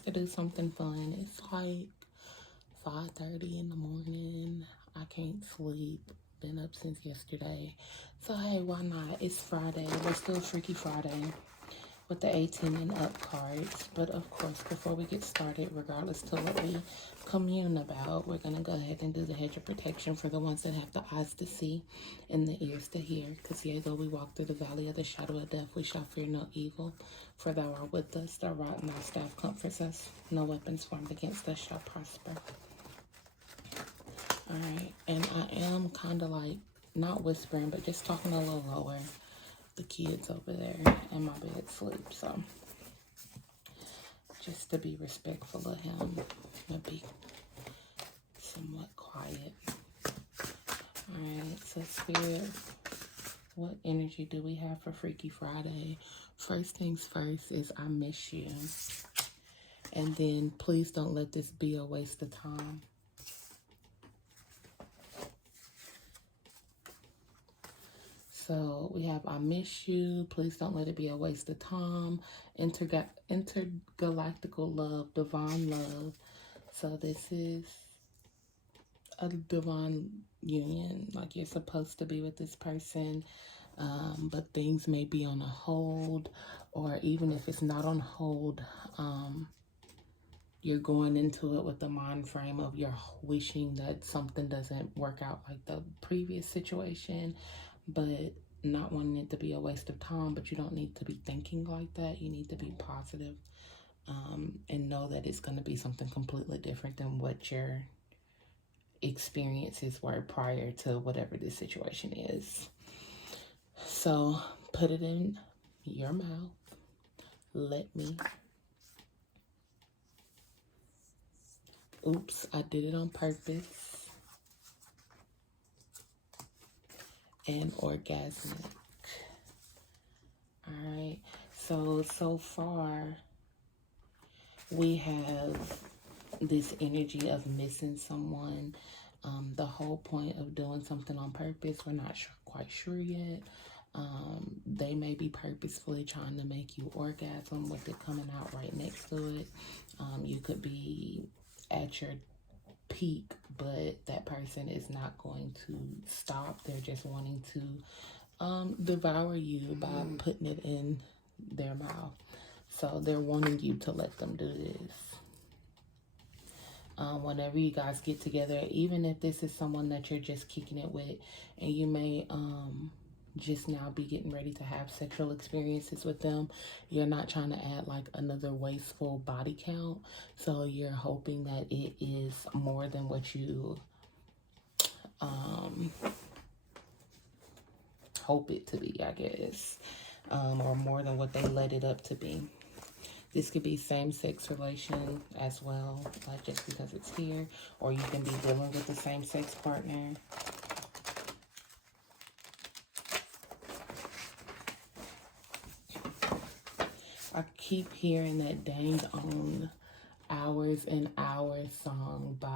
just to do something fun. It's like 5:30 in the morning. I can't sleep. Been up since yesterday. So hey, why not? It's Friday. We're still Freaky Friday with the 18 and up cards. But of course, before we get started, regardless to what we commune about, we're going to go ahead and do the hedge of protection for the ones that have the eyes to see and the ears to hear. Because yea, though we walk through the valley of the shadow of death, we shall fear no evil. For thou art with us, thy rod and thy staff comforts us. No weapons formed against us shall prosper. Alright, and I am kind of like, not whispering, but just talking a little lower. The kids over there in my bed sleep, so just to be respectful of him, I'll be somewhat quiet. Alright, so Spirit, what energy do we have for Freaky Friday? First things first is I miss you. And then please don't let this be a waste of time. So we have I miss you. Please don't let it be a waste of time. Intergalactical love, divine love. So this is a divine union. Like you're supposed to be with this person. But things may be on a hold. Or even if it's not on hold, you're going into it with the mind frame of you're wishing that something doesn't work out like the previous situation, but not wanting it to be a waste of time. But you don't need to be thinking like that. You need to be positive, and know that it's going to be something completely different than what your experiences were prior to whatever this situation is. So put it in your mouth. Let me. Oops, I did it on purpose. And orgasmic. Alright, so far we have this energy of missing someone. The whole point of doing something on purpose, we're not quite sure yet. They may be purposefully trying to make you orgasm with it coming out right next to it. You could be at your peak, but that person is not going to stop. They're just wanting to devour you by putting it in their mouth. So they're wanting you to let them do this. Whenever you guys get together, even if this is someone that you're just kicking it with, and you may just now be getting ready to have sexual experiences with them, you're not trying to add like another wasteful body count. So you're hoping that it is more than what you hope it to be, I guess, or more than what they let it up to be. This could be same-sex relation as well, like just because it's here, or you can be dealing with the same-sex partner. I keep hearing that dang on Hours and Hours song by,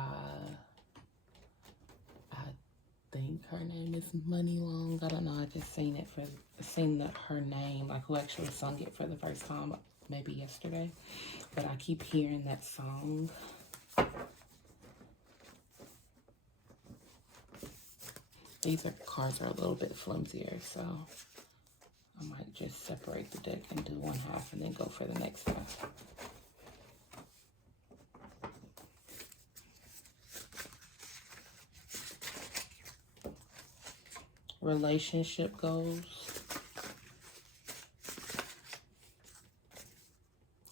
I think her name is Money Long. I don't know, I just seen her name, like who actually sung it for the first time, maybe yesterday. But I keep hearing that song. These cards are a little bit flimsier, so I might just separate the deck and do one half and then go for the next half. Relationship goals.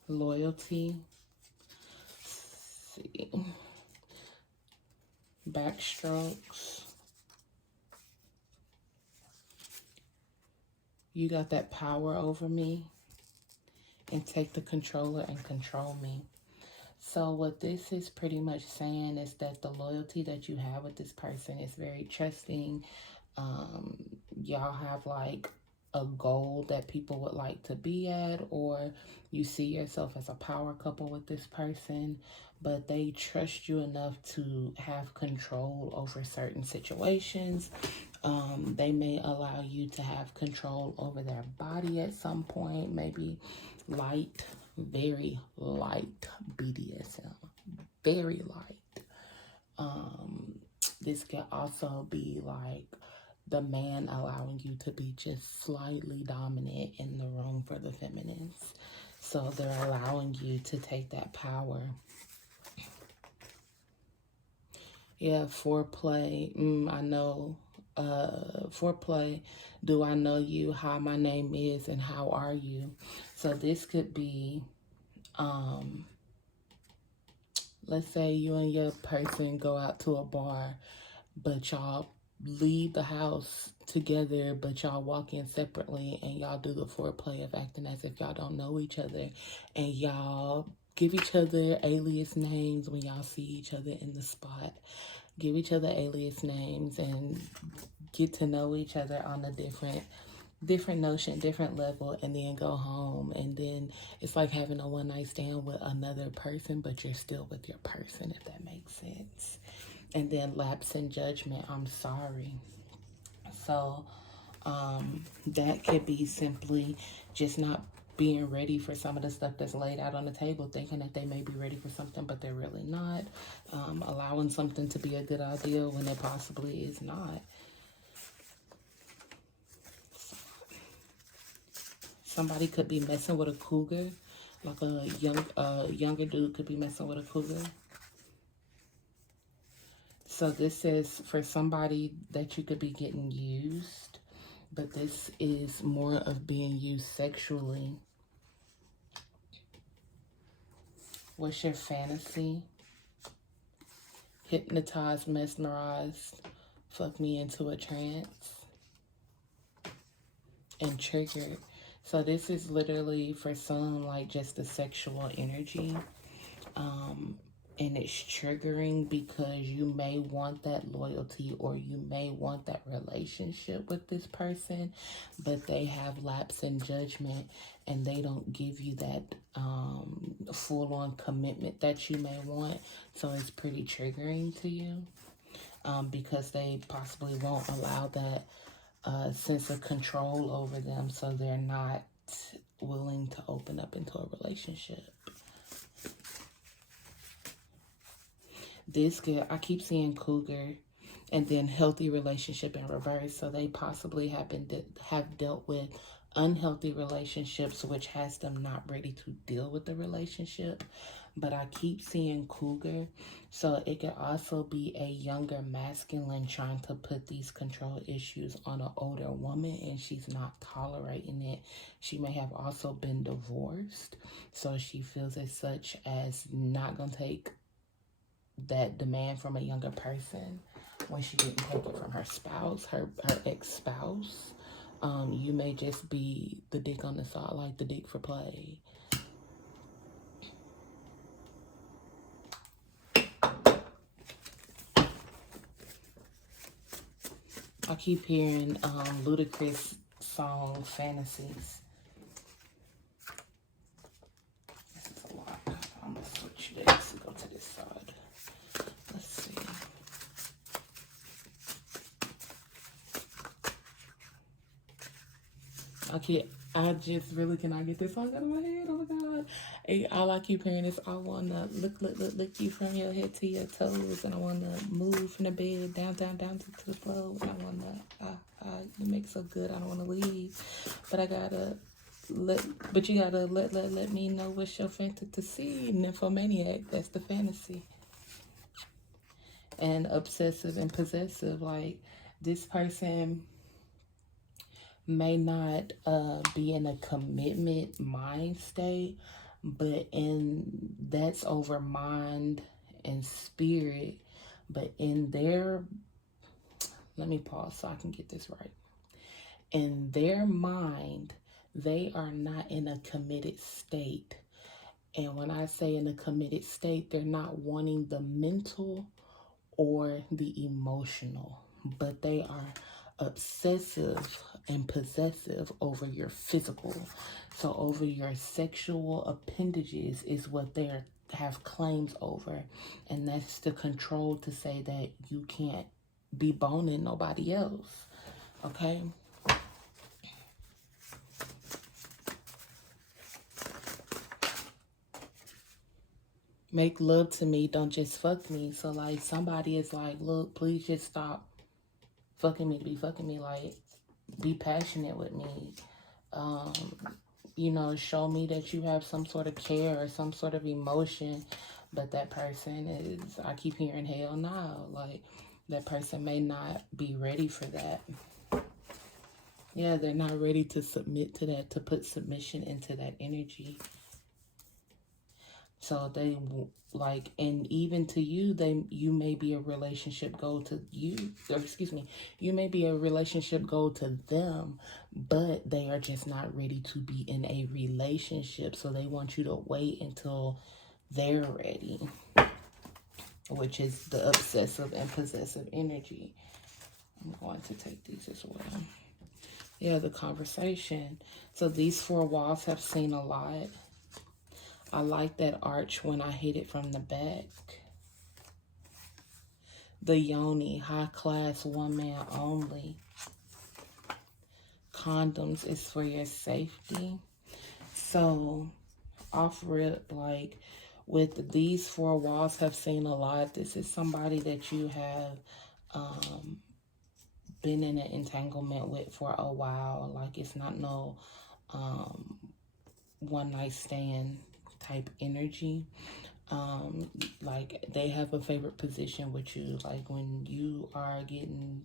Loyalty. Let's see. Backstrokes. You got that power over me, and take the controller and control me. So what this is pretty much saying is that the loyalty that you have with this person is very trusting. Y'all have like a goal that people would like to be at, or you see yourself as a power couple with this person, but they trust you enough to have control over certain situations. They may allow you to have control over their body at some point, maybe light, very light miss him. Very light. This can also be like the man allowing you to be just slightly dominant in the room for the feminines. So they're allowing you to take that power. Yeah, foreplay. I know. Foreplay. Do I know you? Hi, my name is, and how are you? So this could be, let's say you and your person go out to a bar, but y'all leave the house together, but y'all walk in separately, and y'all do the foreplay of acting as if y'all don't know each other, and y'all give each other alias names when y'all see each other in the spot. Give each other alias names and get to know each other on a different notion, different level, and then go home. And then it's like having a one-night stand with another person, but you're still with your person, if that makes sense. And then lapse in judgment, I'm sorry. So that could be simply just not being ready for some of the stuff that's laid out on the table, thinking that they may be ready for something, but they're really not. Allowing something to be a good idea when it possibly is not. Somebody could be messing with a cougar, like a younger dude could be messing with a cougar. So this is for somebody that you could be getting used, but this is more of being used sexually. What's your fantasy? Hypnotized, mesmerized, fuck me into a trance, and triggered. So this is literally for some like just the sexual energy. And it's triggering because you may want that loyalty or you may want that relationship with this person, but they have lapse in judgment and they don't give you that full-on commitment that you may want. So it's pretty triggering to you because they possibly won't allow that sense of control over them, so they're not willing to open up into a relationship. This could, I keep seeing cougar and then healthy relationship in reverse. So they possibly have dealt with unhealthy relationships, which has them not ready to deal with the relationship. But I keep seeing cougar. So it could also be a younger masculine trying to put these control issues on an older woman and she's not tolerating it. She may have also been divorced. So she feels as such as not going to take that demand from a younger person when she didn't take it from her spouse, her ex-spouse. You may just be the dick on the side, like the dick for play. I keep hearing Ludacris song Fantasies. This is a lot. I'm gonna switch this and go to this side. Let's see. I just really cannot get this song out of my head. Oh my God. All I keep hearing is I wanna look you from your head to your toes, and I wanna move from the bed down to the floor, and I wanna you make so good, I don't wanna leave. But I gotta you gotta let me know what's your fantasy. Nymphomaniac, that's the fantasy. And obsessive and possessive, like this person may not be in a commitment mind state, but that's over mind and spirit. But in their, let me pause so I can get this right. In their mind, they are not in a committed state. And when I say in a committed state, they're not wanting the mental or the emotional, but they are obsessive and possessive over your physical. So over your sexual appendages is what they have claims over. And that's the control to say that you can't be boning nobody else. Okay? Make love to me, don't just fuck me. So like somebody is like, look, please just stop fucking me to be fucking me. Like, be passionate with me. Um, you know, show me that you have some sort of care or some sort of emotion. But that person is, I keep hearing hell no. Like, that person may not be ready for that. Yeah, they're not ready to submit to that, to put submission into that energy. So they like, and even to you, you may be a relationship goal to you, or excuse me, you may be a relationship goal to them, but they are just not ready to be in a relationship. So they want you to wait until they're ready, which is the obsessive and possessive energy. I'm going to take these as well. Yeah, the conversation. So these four walls have seen a lot. I like that arch when I hit it from the back. The yoni, high class, one man only. Condoms is for your safety. So, off rip, like, with these four walls have seen a lot. This is somebody that you have been in an entanglement with for a while. Like, it's not no one night stand type energy. Like, they have a favorite position with you. Like, when you are getting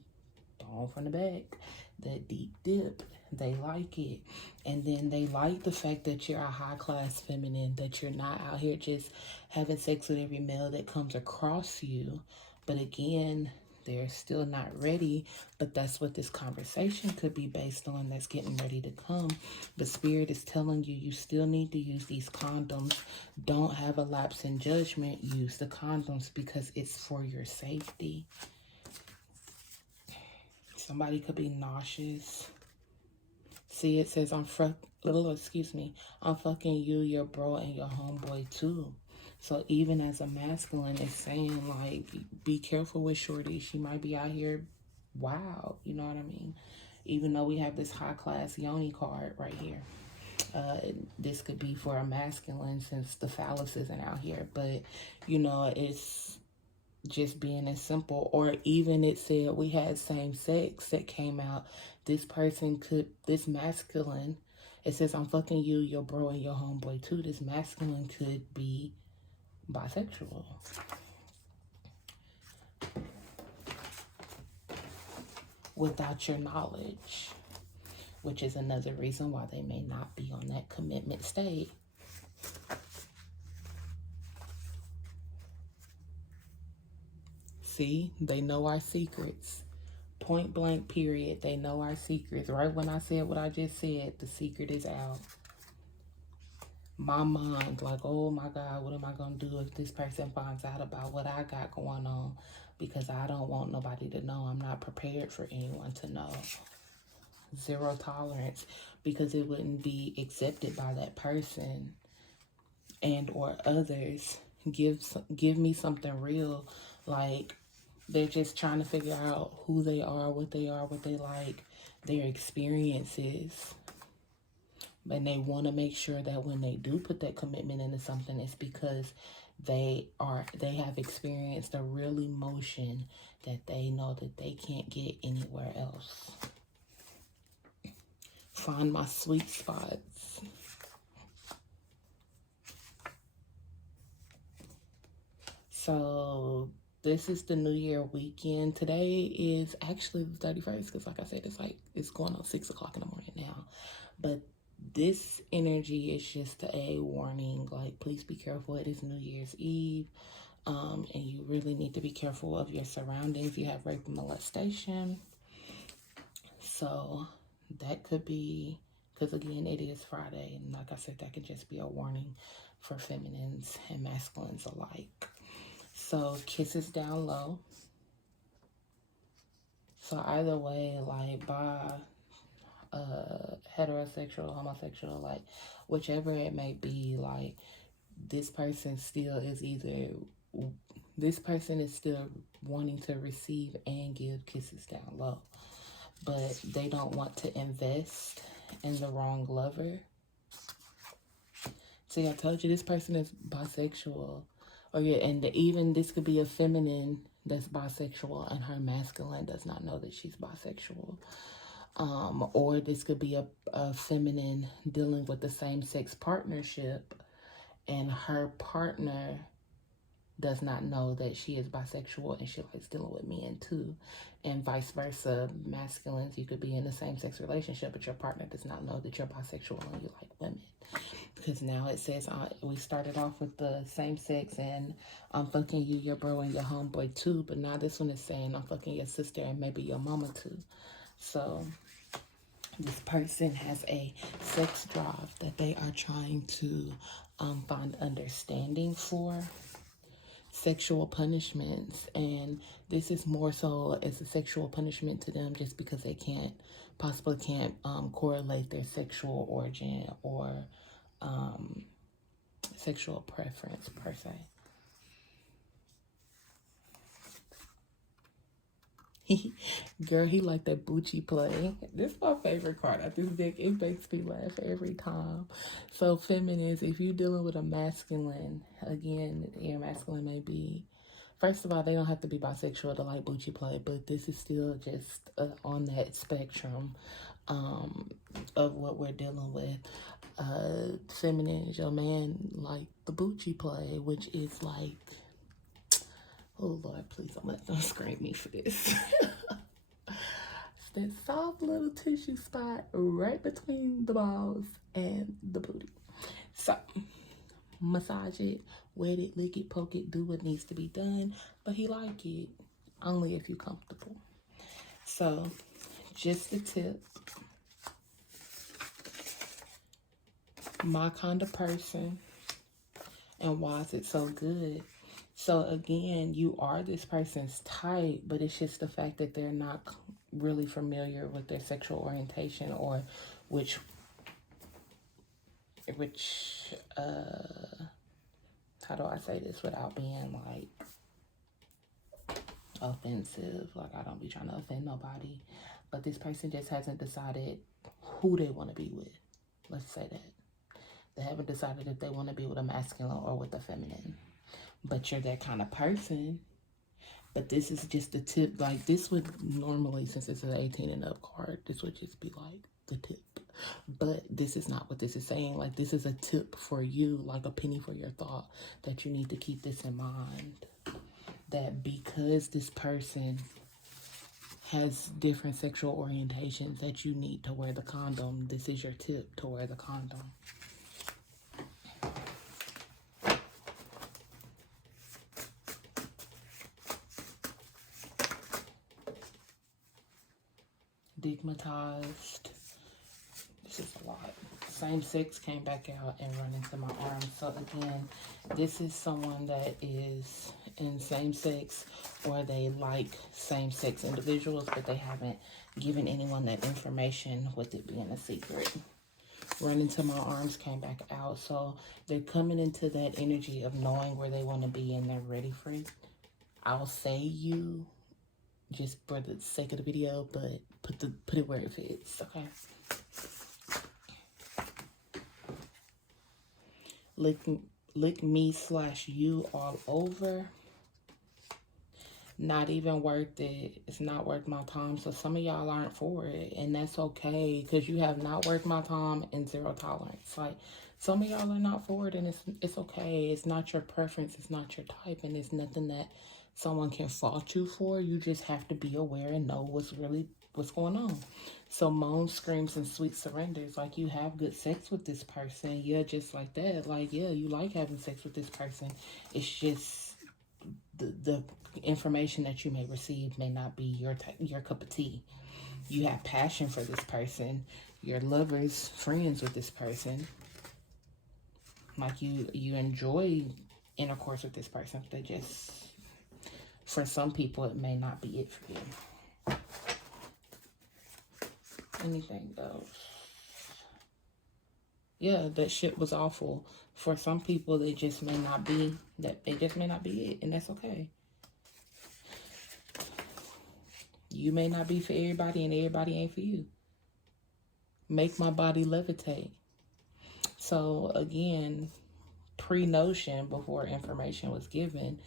thrown from the back, that deep dip, they like it. And then they like the fact that you're a high class feminine, that you're not out here just having sex with every male that comes across you. But again, they're still not ready, but that's what this conversation could be based on, that's getting ready to come. The spirit is telling you, you still need to use these condoms. Don't have a lapse in judgment. Use the condoms because it's for your safety. Somebody could be nauseous. See, it says, I'm fucking you, your bro, and your homeboy too. So even as a masculine, it's saying, like, be careful with shorty. She might be out here wild, you know what I mean? Even though we have this high class yoni card right here. This could be for a masculine since the phallus isn't out here. But, you know, it's just being as simple. Or even it said we had same sex that came out. This masculine, it says, I'm fucking you, your bro, and your homeboy too. This masculine could be bisexual. Without your knowledge, which is another reason why they may not be on that commitment state. See, they know our secrets. Point blank, period. They know our secrets. Right when I said what I just said, the secret is out. My mind, like, oh my God, what am I going to do if this person finds out about what I got going on? Because I don't want nobody to know. I'm not prepared for anyone to know. Zero tolerance, because it wouldn't be accepted by that person and or others. Give me something real. Like, they're just trying to figure out who they are, what they like, their experiences. And they want to make sure that when they do put that commitment into something, it's because they have experienced a real emotion that they know that they can't get anywhere else. Find my sweet spots. So this is the New Year weekend. Today is actually the 31st because, like I said, it's going on 6 o'clock in the morning now. But this energy is just a warning. Like, please be careful. It is New Year's Eve. And you really need to be careful of your surroundings. You have rape and molestation. So that could be, because again, it is Friday. And like I said, that could just be a warning for feminines and masculines alike. So kisses down low. So either way, like, by heterosexual, homosexual, like, whichever it may be, like, this person is still wanting to receive and give kisses down low, but they don't want to invest in the wrong lover. See, I told you this person is bisexual, Or yeah, and even this could be a feminine that's bisexual and her masculine does not know that she's bisexual. Or this could be a feminine dealing with the same-sex partnership and her partner does not know that she is bisexual and she likes dealing with men too. And vice versa, masculines, you could be in the same-sex relationship, but your partner does not know that you're bisexual and you like women. Because now it says, we started off with the same sex and I'm fucking you, your bro, and your homeboy too. But now this one is saying I'm fucking your sister and maybe your mama too. So this person has a sex drive that they are trying to find understanding for. Sexual punishments, and this is more so as a sexual punishment to them just because they possibly can't correlate their sexual origin or sexual preference per se. Girl, he like that Bucci play. This is my favorite card at this deck. It makes me laugh every time. So feminines, if you're dealing with a masculine, again, your masculine may be, first of all, they don't have to be bisexual to like Bucci play, but this is still just on that spectrum of what we're dealing with. Feminines, your man like the Bucci play, which is like, oh Lord, please don't scream me for this. It's that soft little tissue spot right between the balls and the booty. So, massage it, wet it, lick it, poke it, do what needs to be done. But he like it, only if you're comfortable. So, just a tip. My kind of person. And why is it so good? So again, you are this person's type, but it's just the fact that they're not really familiar with their sexual orientation or which how do I say this without being like offensive? Like, I don't be trying to offend nobody, but this person just hasn't decided who they want to be with. Let's say that. They haven't decided if they want to be with a masculine or with a feminine. But you're that kind of person. But this is just the tip. Like, this would normally, since it's an 18 and up card, this would just be like the tip. But this is not what this is saying. Like, this is a tip for you, like a penny for your thought, that you need to keep this in mind. That because this person has different sexual orientations, that you need to wear the condom. This is your tip, to wear the condom. Stigmatized. This is a lot. Same sex came back out and run into my arm. So again, this is someone that is in same sex or they like same sex individuals, but they haven't given anyone that information with it being a secret. Run into my arms came back out. So they're coming into that energy of knowing where they want to be and they're ready for it. I'll say you just for the sake of the video, but put it where it fits, okay? Lick me / you all over. Not even worth it. It's not worth my time. So some of y'all aren't for it, and that's okay, because you have not worth my time and zero tolerance. Like, some of y'all are not for it, and it's okay. It's not your preference. It's not your type, and it's nothing that someone can fault you for. You just have to be aware and know what's going on. So moans, screams, and sweet surrenders. Like, you have good sex with this person. Yeah, just like that. Like, yeah, you like having sex with this person. It's just the information that you may receive may not be your cup of tea. You have passion for this person. You're lovers, friends with this person. Like, you enjoy intercourse with this person. They just, for some people, it may not be it for you. Anything goes. Yeah, that shit was awful. For some people, it just may not be it, and that's okay. You may not be for everybody, and everybody ain't for you. Make my body levitate. So again, pre-notion, before information was given,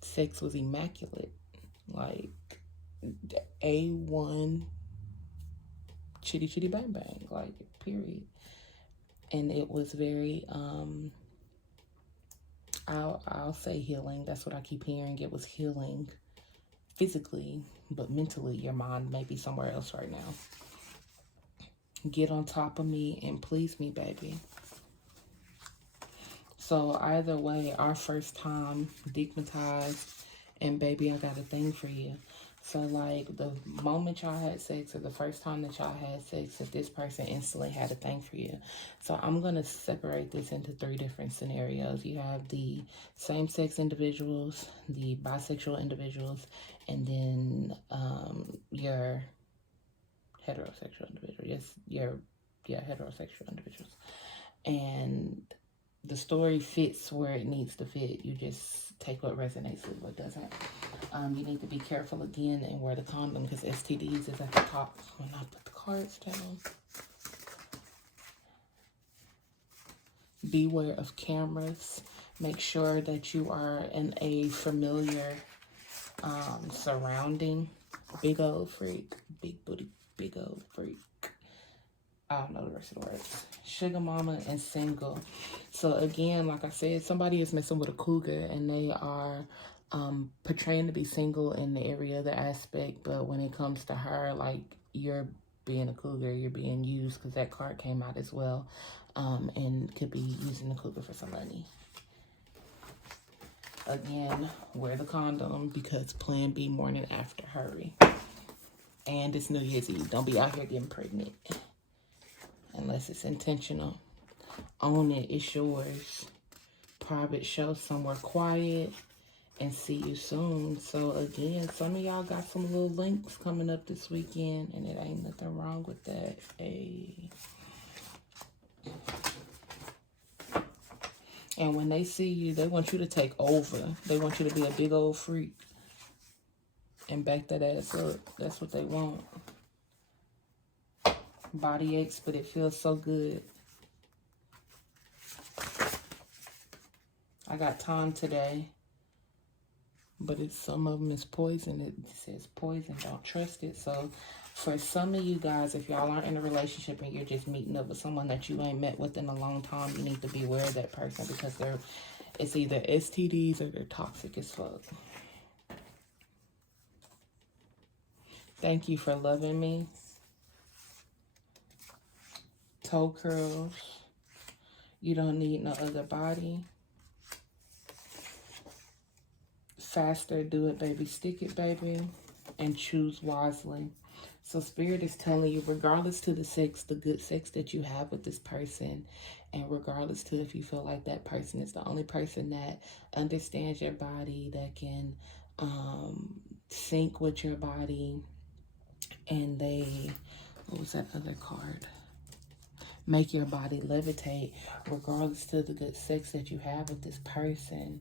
sex was immaculate. Like, A1 chitty chitty bang bang, like, period. And it was very, I'll say healing. That's what I keep hearing. It was healing physically, but mentally, your mind may be somewhere else right now. Get on top of me and please me, baby. So either way, our first time digmatized, and baby, I got a thing for you. So like the moment y'all had sex, or the first time that y'all had sex, that this person instantly had a thing for you. So I'm going to separate this into 3 different scenarios. You have the same-sex individuals, the bisexual individuals, and then your heterosexual individual. Yes, your heterosexual individuals. And the story fits where it needs to fit. You just take what resonates with what doesn't. You need to be careful again and wear the condom, because STDs is at the top when I put the cards down. Beware of cameras. Make sure that you are in a familiar surrounding. Big old freak. Big booty, big old freak. I don't know the rest of the words. Sugar mama and single. So again, like I said, somebody is messing with a cougar and they are portraying to be single in the area of the aspect, but when it comes to her, like, you're being a cougar, you're being used, because that card came out as well, and could be using the cougar for some money. Again, wear the condom, because plan B morning after, hurry. And it's New Year's Eve. Don't be out here getting pregnant unless it's intentional. Own it. It's yours. Private show somewhere quiet, and see you soon. So again, some of y'all got some little links coming up this weekend, and it ain't nothing wrong with that. And when they see you, they want you to take over. They want you to be a big old freak and back that ass up. That's what they want. Body aches, but it feels so good. I got time today, but some of them is poison. It says poison, don't trust it. So for some of you guys, if y'all aren't in a relationship and you're just meeting up with someone that you ain't met with in a long time, you need to beware of that person, because it's either STDs or they're toxic as fuck. Thank you for loving me. Toe curls. You don't need no other body. Faster, do it, baby. Stick it, baby. And choose wisely. So Spirit is telling you, regardless to the sex, the good sex that you have with this person, and regardless to if you feel like that person is the only person that understands your body, that can sync with your body, and they, what was that other card? Make your body levitate. Regardless to the good sex that you have with this person,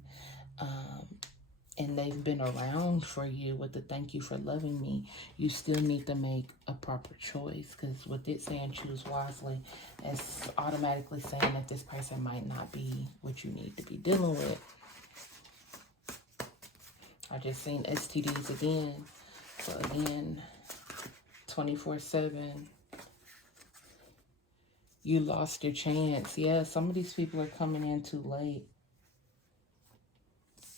and they've been around for you with the thank you for loving me, you still need to make a proper choice, because with it saying choose wisely, it's automatically saying that this person might not be what you need to be dealing with. I just seen STDs again. So again, 24/7. You lost your chance. Yeah, some of these people are coming in too late.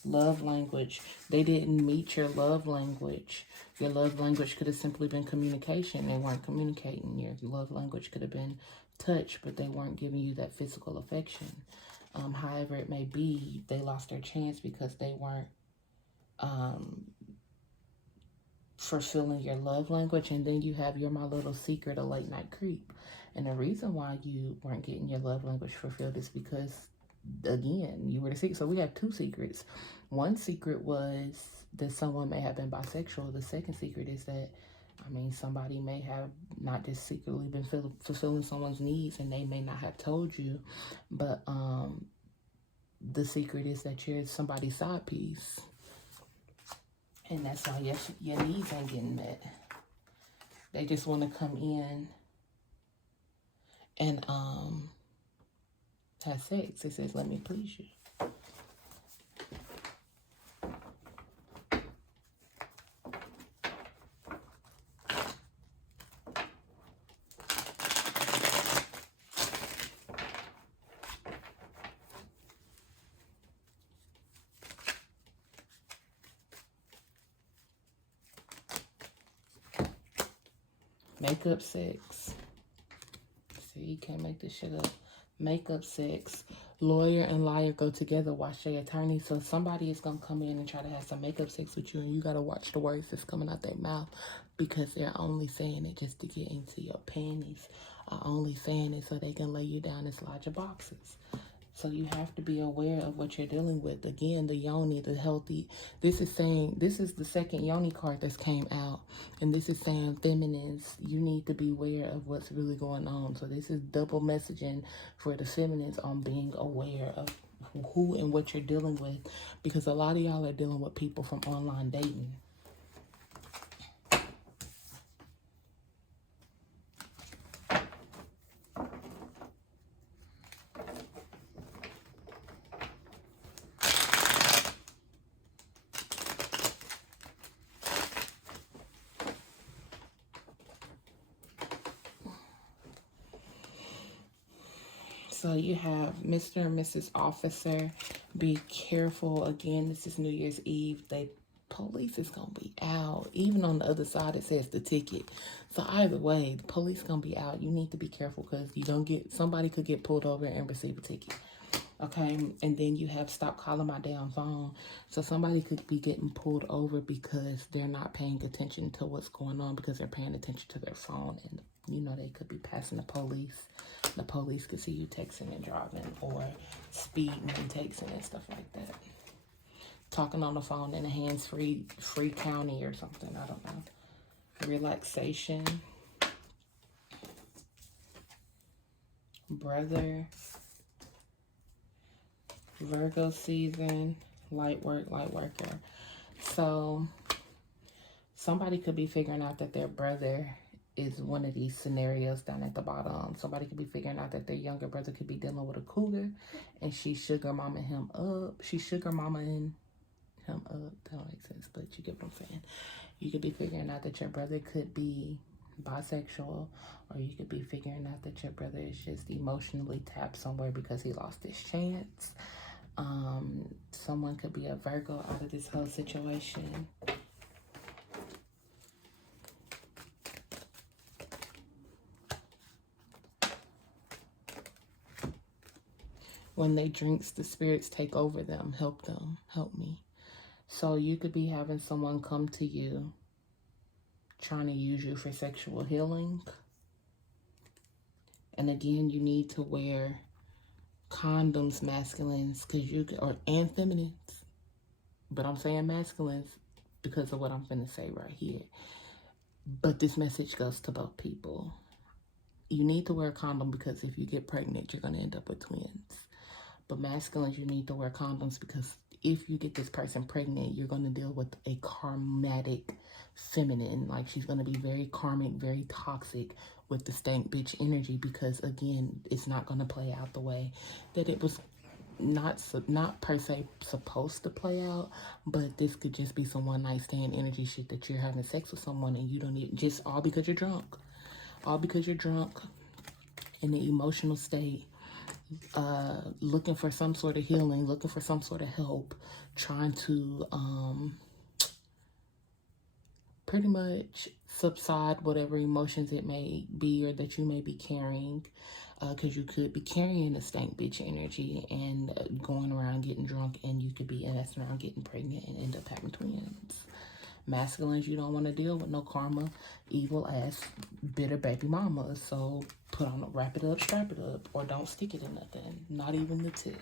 Love language. They didn't meet your love language. Your love language could have simply been communication. They weren't communicating. Your love language could have been touch, but they weren't giving you that physical affection. However it may be, they lost their chance because they weren't fulfilling your love language. And then you have your my little secret, a late night creep. And the reason why you weren't getting your love language fulfilled is because, again, you were the secret. So we have 2 secrets. One secret was that someone may have been bisexual. The second secret is that, I mean, somebody may have not just secretly been fulfilling someone's needs, and they may not have told you. But the secret is that you're somebody's side piece. And that's why your needs ain't getting met. They just want to come in and has sex. It says, let me please you. Makeup sex. See, you can't make this shit up. Makeup sex. Lawyer and liar go together. Watch their attorney. So somebody is going to come in and try to have some makeup sex with you, and you got to watch the words that's coming out their mouth, because they're only saying it just to get into your panties. Are only saying it so they can lay you down and slide your boxes. So you have to be aware of what you're dealing with. Again, the yoni, the healthy. This is saying, this is the second yoni card that's came out. And this is saying, feminines, you need to be aware of what's really going on. So this is double messaging for the feminines on being aware of who and what you're dealing with. Because a lot of y'all are dealing with people from online dating. So you have Mr. and Mrs. Officer. Be careful. Again, this is New Year's Eve. Police is going to be out. Even on the other side, it says the ticket. So either way, the police going to be out. You need to be careful, because you don't get, somebody could get pulled over and receive a ticket. Okay, and then you have stop calling my damn phone. So somebody could be getting pulled over because they're not paying attention to what's going on, because they're paying attention to their phone, and you know, they could be passing the police. The police could see you texting and driving, or speeding and texting and stuff like that. Talking on the phone in a hands-free county or something, I don't know. Relaxation. Brother. Virgo season. Light work, light worker. So somebody could be figuring out that their brother is one of these scenarios down at the bottom. Somebody could be figuring out that their younger brother could be dealing with a cougar, and she's sugar mama him up. She's sugar mama him up. That don't make sense, but you get what I'm saying. You could be figuring out that your brother could be bisexual, or you could be figuring out that your brother is just emotionally tapped somewhere because he lost his chance. Someone could be a Virgo out of this whole situation. When they drinks, the spirits take over them. Help them. Help me. So you could be having someone come to you trying to use you for sexual healing. And again, you need to wear condoms, masculines, because you could, and feminines. But I'm saying masculines because of what I'm going to say right here. But this message goes to both people. You need to wear a condom, because if you get pregnant, you're going to end up with twins. But masculines, you need to wear condoms, because if you get this person pregnant, you're going to deal with a karmatic feminine. Like, she's going to be very karmic, very toxic with the stank bitch energy, because again, it's not going to play out the way that it was not per se supposed to play out. But this could just be some one night stand energy shit, that you're having sex with someone and you don't even, just all because you're drunk. All because you're drunk in the emotional state. Looking for some sort of healing, looking for some sort of help, trying to pretty much subside whatever emotions it may be or that you may be carrying, because you could be carrying a stank bitch energy and going around getting drunk, and you could be messing around getting pregnant and end up having twins. Masculines, you don't want to deal with no karma, evil ass, bitter baby mama. So wrap it up, strap it up, or don't stick it in nothing. Not even the tip.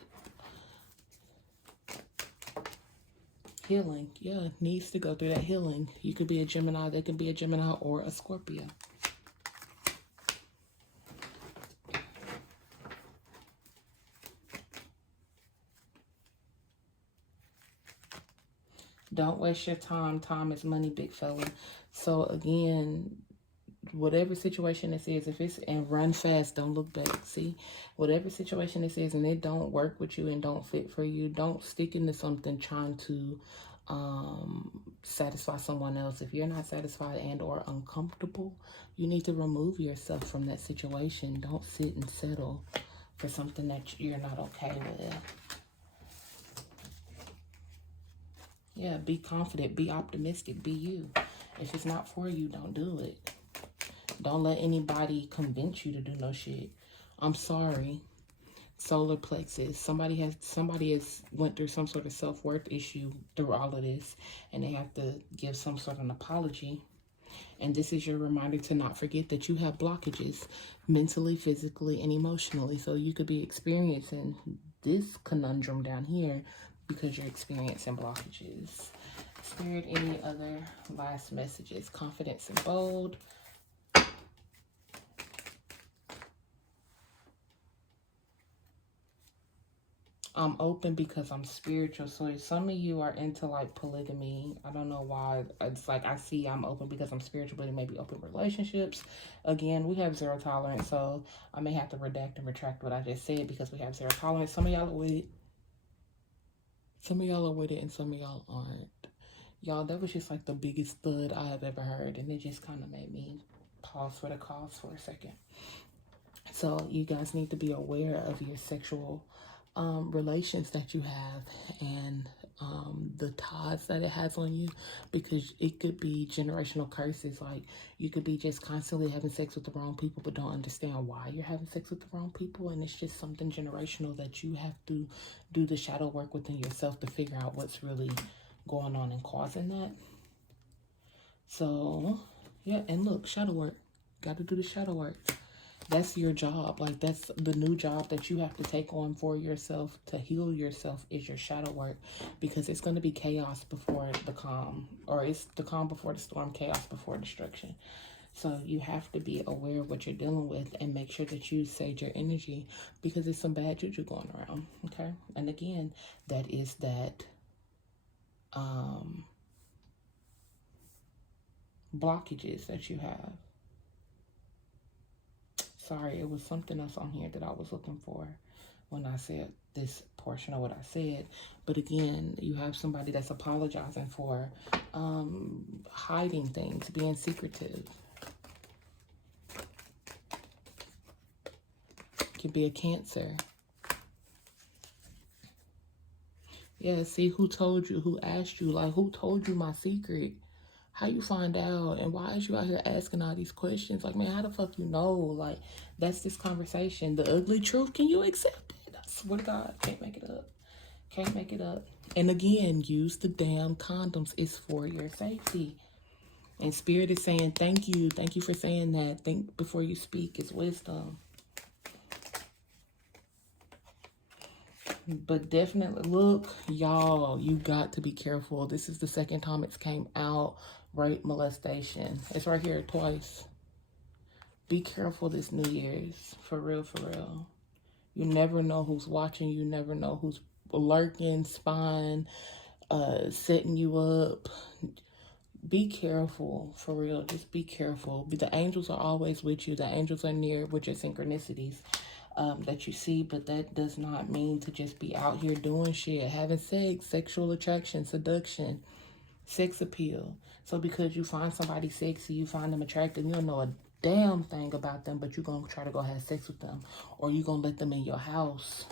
Healing, yeah, needs to go through that healing. You could be a Gemini, they could be a Gemini or a Scorpio. Don't waste your time. Time is money, big fella. So again, whatever situation this is, if it's, and run fast, don't look back. See, whatever situation this is and it don't work with you and don't fit for you, don't stick into something trying to satisfy someone else. If you're not satisfied and or uncomfortable, you need to remove yourself from that situation. Don't sit and settle for something that you're not okay with. Yeah, be confident, be optimistic, be you. If it's not for you, don't do it. Don't let anybody convince you to do no shit. I'm sorry. Solar plexus. Somebody has went through some sort of self-worth issue through all of this, and they have to give some sort of an apology. And this is your reminder to not forget that you have blockages mentally, physically, and emotionally. So you could be experiencing this conundrum down here because you're experiencing blockages. Spirit, any other last messages? Confidence and bold. I'm open because I'm spiritual. So if some of you are into like polygamy, I don't know why. It's like I see I'm open because I'm spiritual, but it may be open relationships. Again, we have zero tolerance, so I may have to redact and retract what I just said because we have zero tolerance. Some of y'all are with it. Some of y'all are with it and some of y'all aren't. Y'all, that was just like the biggest thud I have ever heard, and it just kind of made me pause for the cause for a second. So you guys need to be aware of your sexual relations that you have and the ties that it has on you, because it could be generational curses. Like you could be just constantly having sex with the wrong people but don't understand why you're having sex with the wrong people, and it's just something generational that you have to do the shadow work within yourself to figure out what's really going on and causing that. So yeah, and look, shadow work, got to do the shadow work. That's your job. Like that's the new job that you have to take on for yourself to heal yourself, is your shadow work, because it's going to be chaos before the calm, or it's the calm before the storm, chaos before destruction. So you have to be aware of what you're dealing with and make sure that you sage your energy, because it's some bad juju going around. Okay. And again, that is that blockages that you have. Sorry, it was something else on here that I was looking for when I said this portion of what I said. But again, you have somebody that's apologizing for hiding things, being secretive. Could be a Cancer. Yeah, see, who told you, who asked you, like, who told you my secret? How you find out? And why is you out here asking all these questions? Like, man, how the fuck you know? Like, that's this conversation. The ugly truth, can you accept it? I swear to God, can't make it up. Can't make it up. And again, use the damn condoms. It's for your safety. And Spirit is saying, thank you. Thank you for saying that. Think before you speak. It's wisdom. But definitely, look, y'all, you got to be careful. This is the second time it's came out. Rape, molestation. It's right here twice. Be careful this New Year's. For real, for real. You never know who's watching. You never know who's lurking, spying, setting you up. Be careful, for real. Just be careful. The angels are always with you. The angels are near with your synchronicities that you see, but that does not mean to just be out here doing shit, having sex, sexual attraction, seduction, sex appeal. So because you find somebody sexy, you find them attractive, you don't know a damn thing about them, but you're going to try to go have sex with them, or you're going to let them in your house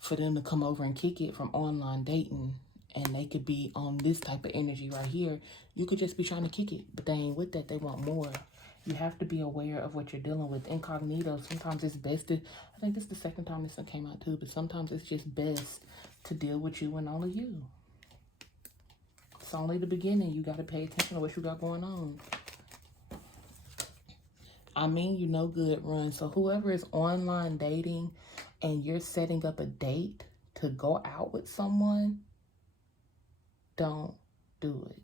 for them to come over and kick it from online dating. And they could be on this type of energy right here. You could just be trying to kick it, but they ain't with that. They want more. You have to be aware of what you're dealing with. Incognito, sometimes it's best to, I think this is the second time this one came out too, but sometimes it's just best to deal with you and only you. It's only the beginning. You got to pay attention to what you got going on. I mean, you know good, run. So whoever is online dating and you're setting up a date to go out with someone, don't do it.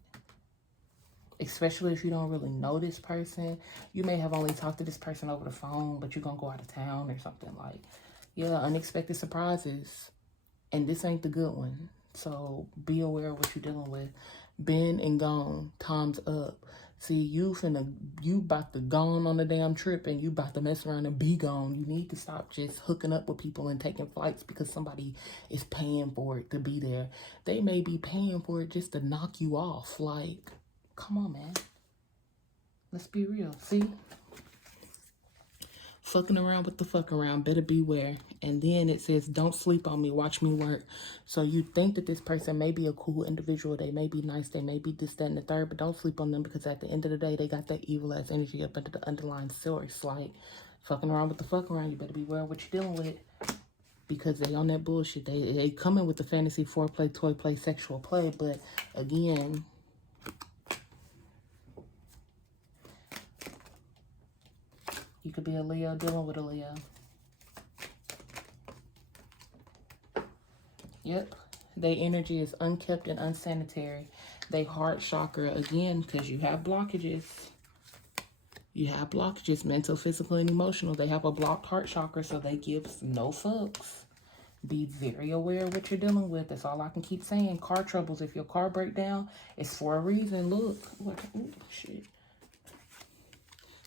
Especially if you don't really know this person. You may have only talked to this person over the phone, but you're going to go out of town or something. Like, yeah, unexpected surprises. And this ain't the good one. So be aware of what you're dealing with. Been and gone, time's up. See, you about to gone on the damn trip and you about to mess around and be gone. You need to stop just hooking up with people and taking flights because somebody is paying for it to be there. They may be paying for it just to knock you off. Like, come on, man. Let's be real. See? Fucking around with the fuck around, better beware. And then it says, don't sleep on me, watch me work. So you think that this person may be a cool individual, they may be nice, they may be this, that, and the third, but don't sleep on them because at the end of the day, they got that evil ass energy up under the underlying source. Like, fucking around with the fuck around, you better beware of what you're dealing with. Because they on that bullshit. They coming with the fantasy, foreplay, toy play, sexual play, but again, you could be a Leo dealing with a Leo. Yep. Their energy is unkept and unsanitary. They heart chakra, again, because you have blockages. You have blockages, mental, physical, and emotional. They have a blocked heart chakra, so they give no fucks. Be very aware of what you're dealing with. That's all I can keep saying. Car troubles. If your car break down, it's for a reason. Look. Ooh, shit.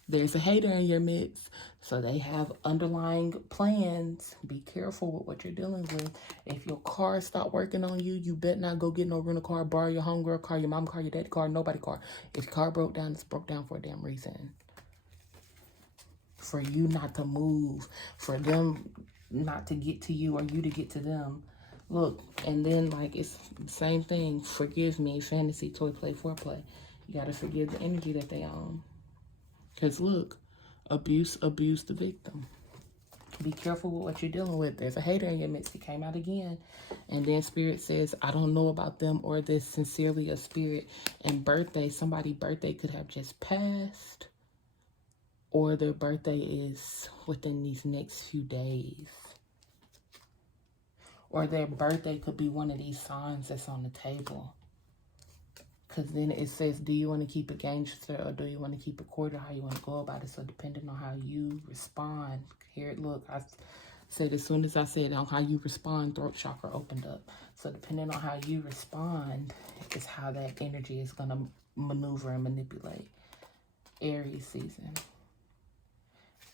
There's a hater in your midst, so they have underlying plans. Be careful with what you're dealing with. If your car stop working on you, you better not go get no rental car, borrow your homegirl car, your mom car, your dad car, nobody car. If your car broke down, it's broke down for a damn reason. For you not to move, for them not to get to you or you to get to them. Look, and then like it's the same thing. Forgive me, fantasy, toy play, foreplay. You got to forgive the energy that they own. Because look, abuse the victim. Be careful with what you're dealing with. There's a hater in your midst. It came out again. And then Spirit says, I don't know about them or this sincerely a spirit. And birthday, somebody's birthday could have just passed. Or their birthday is within these next few days. Or their birthday could be one of these signs that's on the table. Because then it says, do you want to keep it gangster or do you want to keep it quarter? How you want to go about it. So depending on how you respond. Here, look, I said as soon as I said on how you respond, throat chakra opened up. So depending on how you respond is how that energy is going to maneuver and manipulate. Aries season.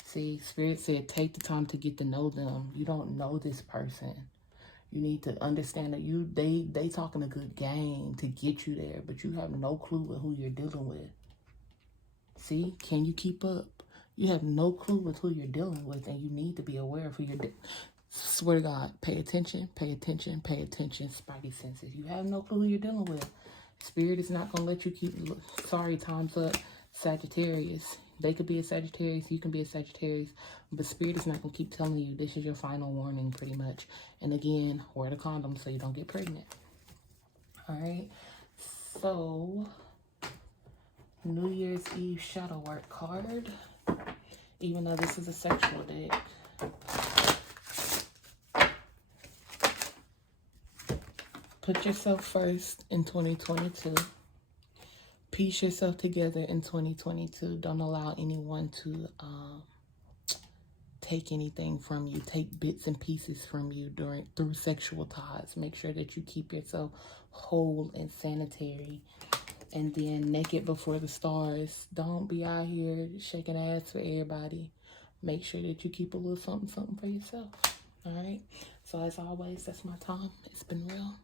See, Spirit said, take the time to get to know them. You don't know this person. You need to understand that they talking a good game to get you there, but you have no clue with who you're dealing with. See, can you keep up? You have no clue with who you're dealing with, and you need to be aware of who you're swear to God, pay attention, pay attention, pay attention, spidey senses. You have no clue who you're dealing with. Spirit is not going to let you keep, sorry, time's up, Sagittarius. They could be a Sagittarius, you can be a Sagittarius, but Spirit is not going to keep telling you this is your final warning pretty much. And again, wear the condom so you don't get pregnant. All right, so New Year's Eve shadow work card, even though this is a sexual deck. Put yourself first in 2022. Piece yourself together in 2022. Don't allow anyone to take anything from you. Take bits and pieces from you through sexual ties. Make sure that you keep yourself whole and sanitary. And then naked before the stars. Don't be out here shaking ass for everybody. Make sure that you keep a little something for yourself. All right. So as always, that's my time. It's been real.